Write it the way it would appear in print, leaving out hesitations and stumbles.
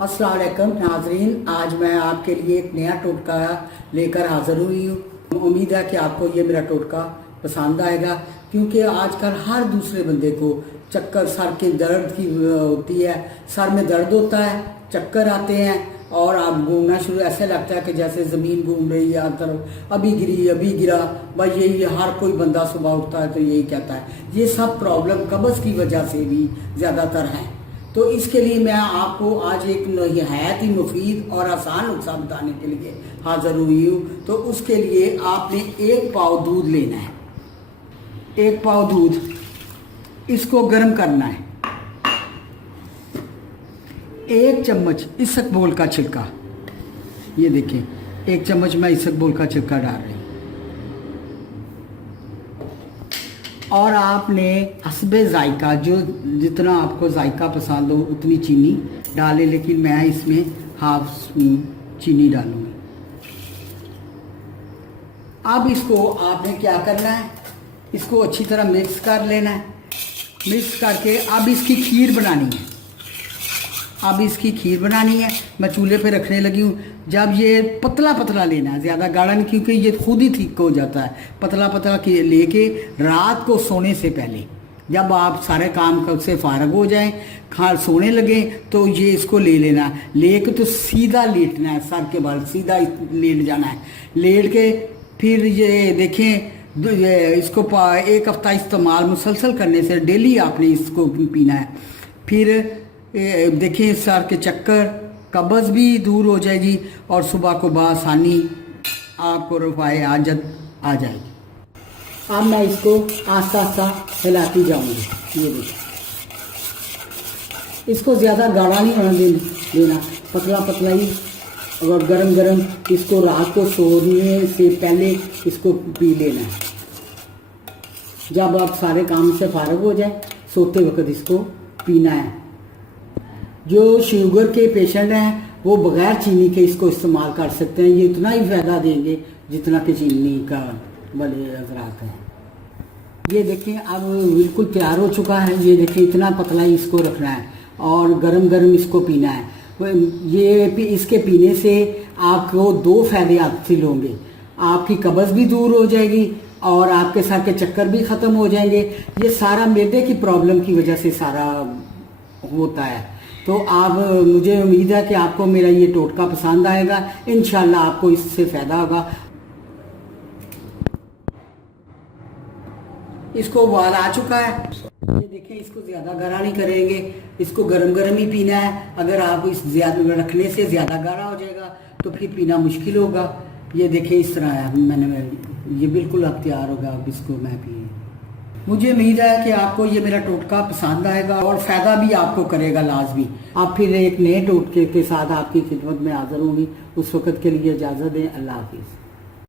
अस्सलाम वालेकुम नाजरीन, आज मैं आपके लिए एक नया टोटका लेकर हाजिर हुई हूँ। उम्मीद है कि आपको ये मेरा टोटका पसंद आएगा, क्योंकि आजकल हर दूसरे बंदे को चक्कर, सर के दर्द की होती है, सर में दर्द होता है, चक्कर आते हैं और आप घूमना शुरू, ऐसे लगता है कि जैसे ज़मीन घूम रही है, हर तरफ अभी गिरी अभी गिरा। भाई यही हर कोई बंदा सुबह उठता है तो यही कहता है। ये सब प्रॉब्लम कब्ज़ की वजह से भी ज़्यादातर है। तो इसके लिए मैं आपको आज एक नहायत ही मुफीद और आसान नुस्खा बताने के लिए हाजिर हुई हूँ। तो उसके लिए आपने 1 पाव दूध लेना है। 1 पाव दूध, इसको गर्म करना है। 1 चम्मच इसबगोल का छिलका, ये देखिए 1 चम्मच मैं इसबगोल का छिलका डाल रही हूँ। और आपने हस्बे जायका, जो जितना आपको जायका पसंद हो उतनी चीनी डालें, लेकिन मैं इसमें हाफ स्पून चीनी डालूंगी। अब इसको आपने क्या करना है, इसको अच्छी तरह मिक्स कर लेना है। मिक्स करके अब इसकी खीर बनानी है। अब इसकी खीर बनानी है, मैं चूल्हे पे रखने लगी हूँ। जब ये पतला पतला लेना है, ज़्यादा गाढ़ा नहीं, क्योंकि ये खुद ही ठीक हो जाता है। पतला पतला लेके रात को सोने से पहले, जब आप सारे काम से फारग हो जाएं, सोने लगे, तो ये इसको ले लेना है। लेके तो सीधा लेटना है, सर के बल सीधा लेट जाना है। लेट के फिर ये देखें, इसको 1 हफ्ता इस्तेमाल मुसलसल करने से डेली आपने इसको पीना है। फिर देखिए सर के चक्कर, कब्ज़ भी दूर हो जाएगी और सुबह को बआसानी आपको रफ़ाए हाजत आ जाएगी। अब मैं इसको आस्ता आस्ता हिलाती जाऊंगी। ये देखिए, इसको ज़्यादा गाढ़ा नहीं होने देना, पतला पतला ही। और गरम गरम इसको रात को सोने से पहले इसको पी लेना है। जब आप सारे काम से फारग हो जाए, सोते वक्त इसको पीना है। जो शुगर के पेशेंट हैं वो बग़ैर चीनी के इसको इस्तेमाल कर सकते हैं। ये उतना ही फ़ायदा देंगे जितना कि चीनी का बड़े हज़रात हैं। ये देखें अब बिल्कुल तैयार हो चुका है। ये देखें इतना पतला ही इसको रखना है और गरम गरम इसको पीना है। ये इसके पीने से आपको 2 फ़ायदे हासिल होंगे। आपकी कब्ज़ भी दूर हो जाएगी और आपके सर के चक्कर भी ख़त्म हो जाएंगे। ये सारा मैदे की प्रॉब्लम की वजह से सारा होता है। तो आप, मुझे उम्मीद है कि आपको मेरा ये टोटका पसंद आएगा। इंशाल्लाह आपको इससे फ़ायदा होगा। इसको उबाल आ चुका है। ये देखिए, इसको ज़्यादा गाढ़ा नहीं करेंगे, इसको गरम गरम ही पीना है। अगर आप इस ज़्यादा रखने से ज़्यादा गाढ़ा हो जाएगा तो फिर पीना मुश्किल होगा। ये देखिए इस तरह है, ये बिल्कुल अब तैयार होगा। अब इसको मैं पी, मुझे उम्मीद है कि आपको ये मेरा टोटका पसंद आएगा और फ़ायदा भी आपको करेगा लाजमी। आप फिर एक नए टोटके के साथ आपकी खिदमत में हाज़िर होंगी। उस वक़्त के लिए इजाज़त दें। अल्लाह हाफ़िज़।